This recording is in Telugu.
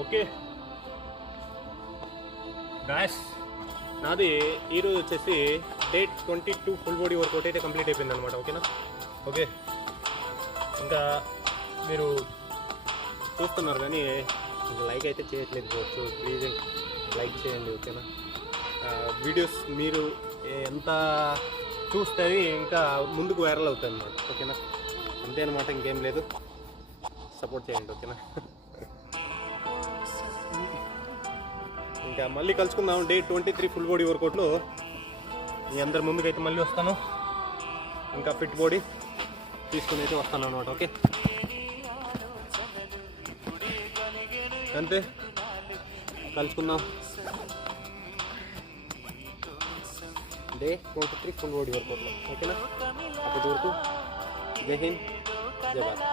ఓకే గాయస్, నాది ఈరోజు వచ్చేసి డేట్ 22 ఫుల్ బాడీ వర్కౌట్ అయితే కంప్లీట్ అయిపోయింది అనమాట. ఓకేనా? ఓకే, ఇంకా మీరు చూస్తున్నారు కానీ ఇంకా లైక్ అయితే చేయట్లేదు. సో ప్లీజ్ లైక్ చేయండి. ఓకేనా? వీడియోస్ మీరు ఎంత చూస్తే ఇంకా ముందుకు వైరల్ అవుతాయి అన్నమాట. ఓకేనా? అంతే అనమాట, ఇంకేం లేదు. సపోర్ట్ చేయండి. ఓకేనా? ఇంకా మళ్ళీ కలుసుకుందాం డే 23 ఫుల్ బాడీ వర్కౌట్లో. మీ అందరి ముందుకైతే మళ్ళీ వస్తాను, ఇంకా ఫిట్ బాడీ తీసుకుని అయితే వస్తాను అనమాట. ఓకే, అంతే, కలుసుకుందాం డే 23 ఫుల్ బాడీ వర్కౌట్లో. ఓకేనా? అప్పటి వరకు జై హింద్, జై భారత్.